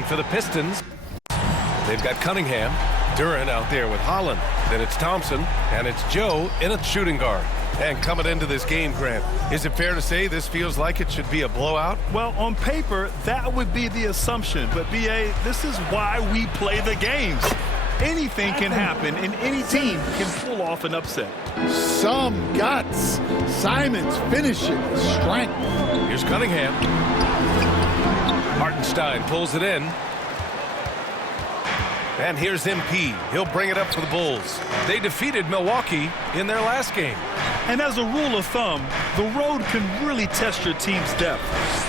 And for the Pistons, they've got Cunningham, Duran out there with Holland. Then it's Thompson, and it's Joe in a shooting guard. And coming into this game, Grant, is it fair to say this feels like it should be a blowout? Well, on paper, that would be the assumption. But, B.A., this is why we play the games. Anything can happen, and any team can pull off an upset. Some guts. Simons finishing with strength. Here's Cunningham. Hartenstein pulls it in. And here's MP. He'll bring it up for the Bulls. They defeated Milwaukee in their last game. And as a rule of thumb, the road can really test your team's depth.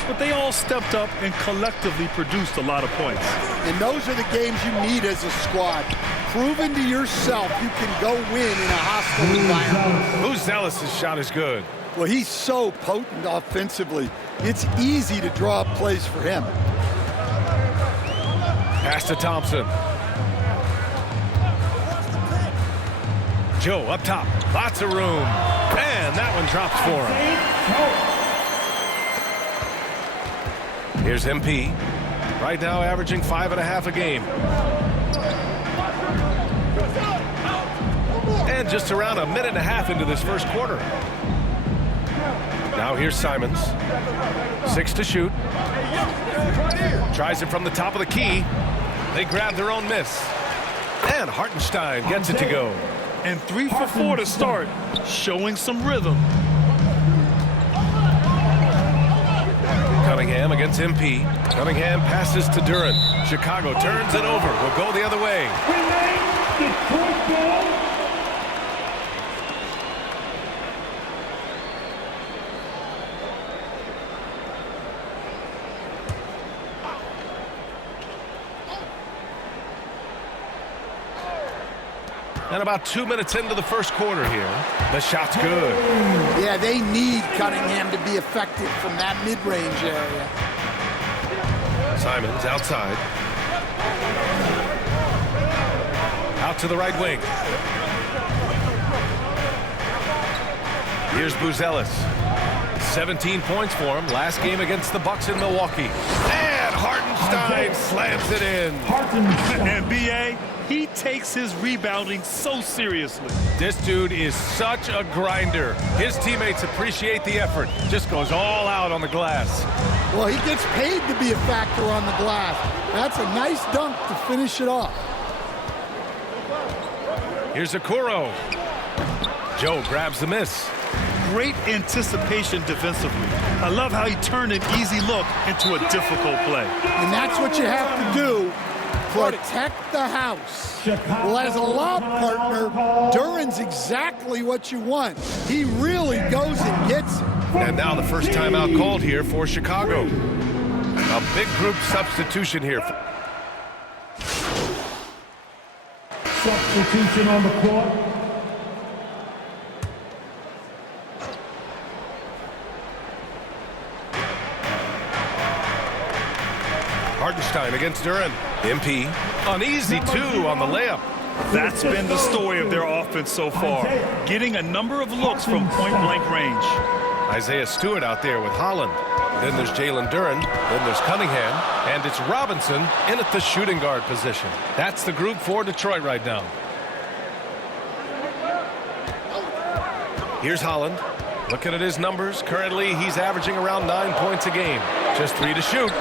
But they all stepped up and collectively produced a lot of points. And those are the games you need as a squad. Proving to yourself you can go win in a hostile environment. Buzelis' shot is good. Well, he's so potent offensively. It's easy to draw up plays for him. Pass to Thompson. Joe up top. Lots of room. And that one drops for him. Here's MP. Right now averaging 5.5 a game. And just around a minute and a half into this first quarter. Now here's Simons. 6 to shoot. Tries it from the top of the key. They grab their own miss. And Hartenstein gets it to go. And 3 for 4 to start, showing some rhythm. Cunningham against MP. Cunningham passes to Duran. Chicago turns it over. Will go the other way. And about 2 minutes into the first quarter here. The shot's good. Yeah, they need Cunningham to be effective from that mid-range area. Simons outside. Out to the right wing. Here's Buzelis. 17 points for him. Last game against the Bucks in Milwaukee. And Hartenstein slams it in. And B.A., he takes his rebounding so seriously. This dude is such a grinder. His teammates appreciate the effort. Just goes all out on the glass. Well, he gets paid to be a factor on the glass. That's a nice dunk to finish it off. Here's Okoro. Joe grabs the miss. Great anticipation defensively. I love how he turned an easy look into a difficult play. And that's what you have to do. Protect the house. Well, as a lob partner, Duran's exactly what you want. He really goes and gets it. And now the first timeout called here for Chicago. A big group substitution here. Substitution on the court. Hartenstein against Duran. MP, uneasy too on the layup. That's been the story of their offense so far, getting a number of looks from point-blank range. Isaiah Stewart out there with Holland. Then there's Jalen Duran. Then there's Cunningham. And it's Robinson in at the shooting guard position. That's the group for Detroit right now. Here's Holland. Looking at his numbers, currently he's averaging around 9 points a game. Just 3 to shoot.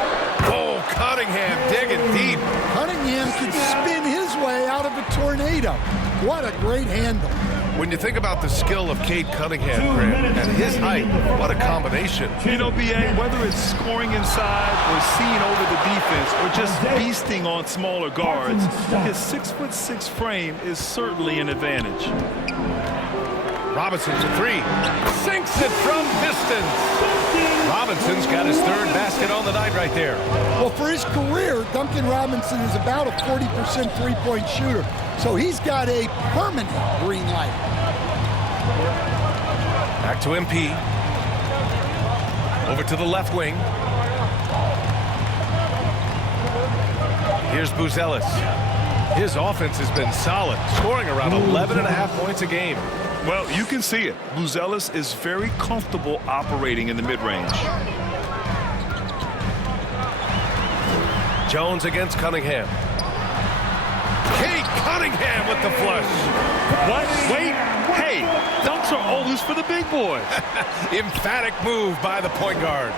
Oh, Cunningham digging deep. Cunningham can spin his way out of a tornado. What a great handle. When you think about the skill of Cade Cunningham, Grant, and his height, what a combination. You know, B.A., whether it's scoring inside or seeing over the defense or just feasting on smaller guards, his 6'6" frame is certainly an advantage. Robinson to 3. Sinks it from distance. Robinson's got his 3rd basket on the night right there. Well, for his career, Duncan Robinson is about a 40% three-point shooter. So he's got a permanent green light. Back to MP. Over to the left wing. Here's Buzelis. His offense has been solid, scoring around 11.5 points a game. Well, you can see it. Buzelis is very comfortable operating in the mid-range. Jones against Cunningham. Kate Cunningham with the flush. What? Wait. Hey, dunks are always for the big boys. Emphatic move by the point guard.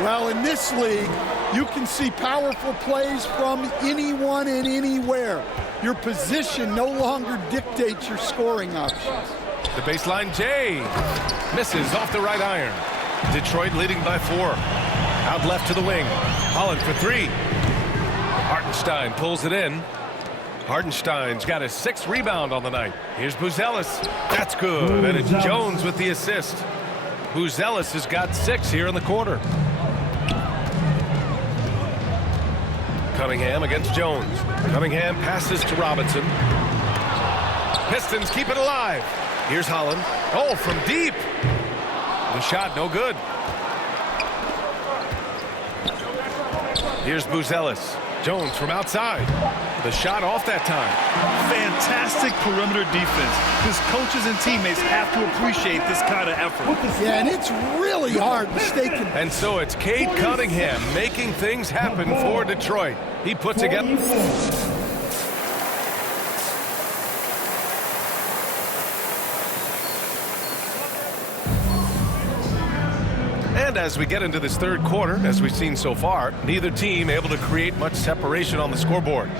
Well, in this league, you can see powerful plays from anyone and anywhere. Your position no longer dictates your scoring options. The baseline J. Misses off the right iron. Detroit leading by 4. Out left to the wing. Holland for 3. Hartenstein pulls it in. Hartenstein's got his 6th rebound on the night. Here's Buzelis. That's good. And it's Jones with the assist. Buzelis has got 6 here in the quarter. Cunningham against Jones. Cunningham passes to Robinson. Pistons keep it alive. Here's Holland. Oh, from deep. The shot no good. Here's Buzelis. Jones from outside. The shot off that time. Fantastic perimeter defense. His coaches and teammates have to appreciate this kind of effort. Yeah, and it's really hard to stay consistent. And so it's Cade Cunningham making things happen for Detroit. He puts together. And as we get into this third quarter, as we've seen so far, neither team able to create much separation on the scoreboard.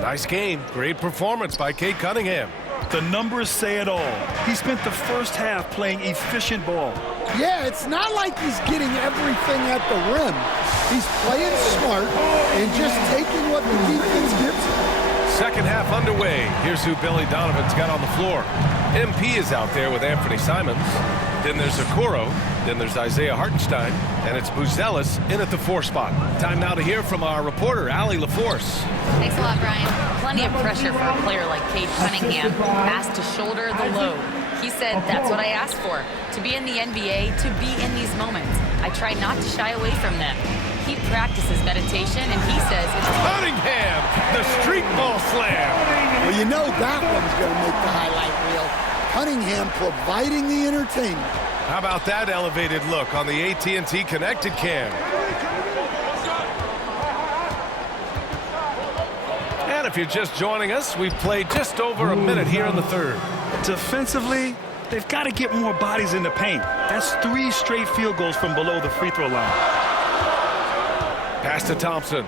Nice game. Great performance by Cade Cunningham. The numbers say it all. He spent the first half playing efficient ball. Yeah, it's not like he's getting everything at the rim. He's playing smart and just taking what the defense gives him. Second half underway. Here's who Billy Donovan's got on the floor. MP is out there with Anthony Simons. Then there's Okoro. Then there's Isaiah Hartenstein. And it's Buzelis in at the 4 spot. Time now to hear from our reporter, Allie LaForce. Thanks a lot, Brian. Plenty of pressure for a player like Cade Cunningham, asked to shoulder the load. He said, that's what I asked for, to be in the NBA, to be in these moments. I try not to shy away from them. He practices meditation, and he says it's Cunningham, the street ball slam. Well, you know that one's going to make the highlight reel. Cunningham providing the entertainment. How about that elevated look on the AT&T Connected Cam? And if you're just joining us, we've played just over a minute here in the third. Defensively, they've got to get more bodies in the paint. That's 3 straight field goals from below the free throw line. Pass to Thompson.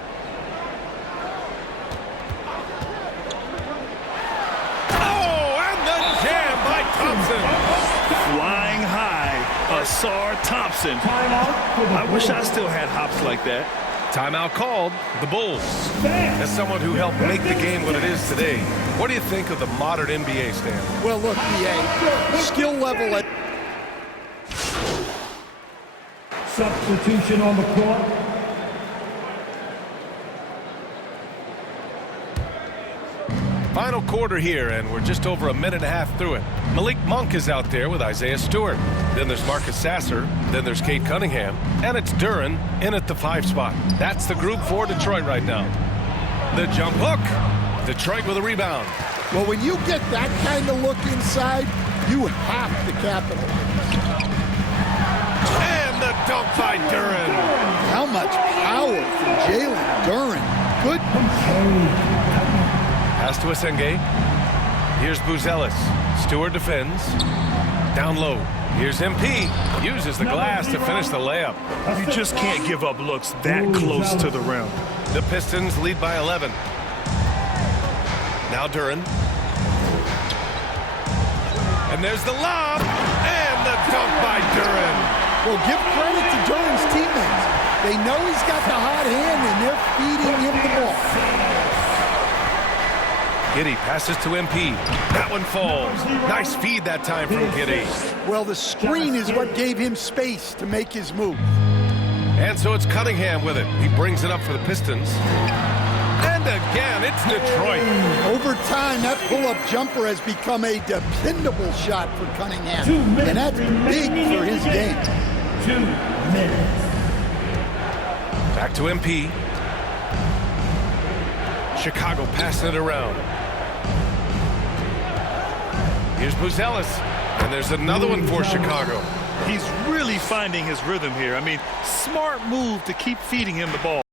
Oh, and the jam by Thompson. Flying high, Asar Thompson. I wish I still had hops like that. Timeout called, the Bulls. As someone who helped make the game what it is today, what do you think of the modern NBA, Stan? Well, look, BA, skill level at... Substitution on the court. Final quarter here, and we're just over a minute and a half through it. Malik Monk is out there with Isaiah Stewart. Then there's Marcus Sasser. Then there's Cade Cunningham. And it's Duren in at the 5 spot. That's the group for Detroit right now. The jump hook. Detroit with a rebound. Well, when you get that kind of look inside, you have to capitalize. And the dunk by Duren. How much power from Jalen Duren. Good. Pass to Asenge. Here's Buzelis. Stewart defends. Down low. Here's MP. Uses the glass to finish the layup. You just can't give up looks that close to the rim. The Pistons lead by 11. Now Duren. And there's the lob. And the dunk by Duren. Well, give credit to Duren's teammates. They know he's got the hot hand, and they're feeding him the ball. Giddey passes to MP. That one falls. Nice feed that time from Giddey. Well, the screen is what gave him space to make his move. And so it's Cunningham with it. He brings it up for the Pistons. And again, it's Detroit. Over time, that pull-up jumper has become a dependable shot for Cunningham. And that's big for his game. 2 minutes. Back to MP. Chicago passing it around. Here's Buzelis. And there's another one for Chicago. He's really finding his rhythm here. I mean, smart move to keep feeding him the ball.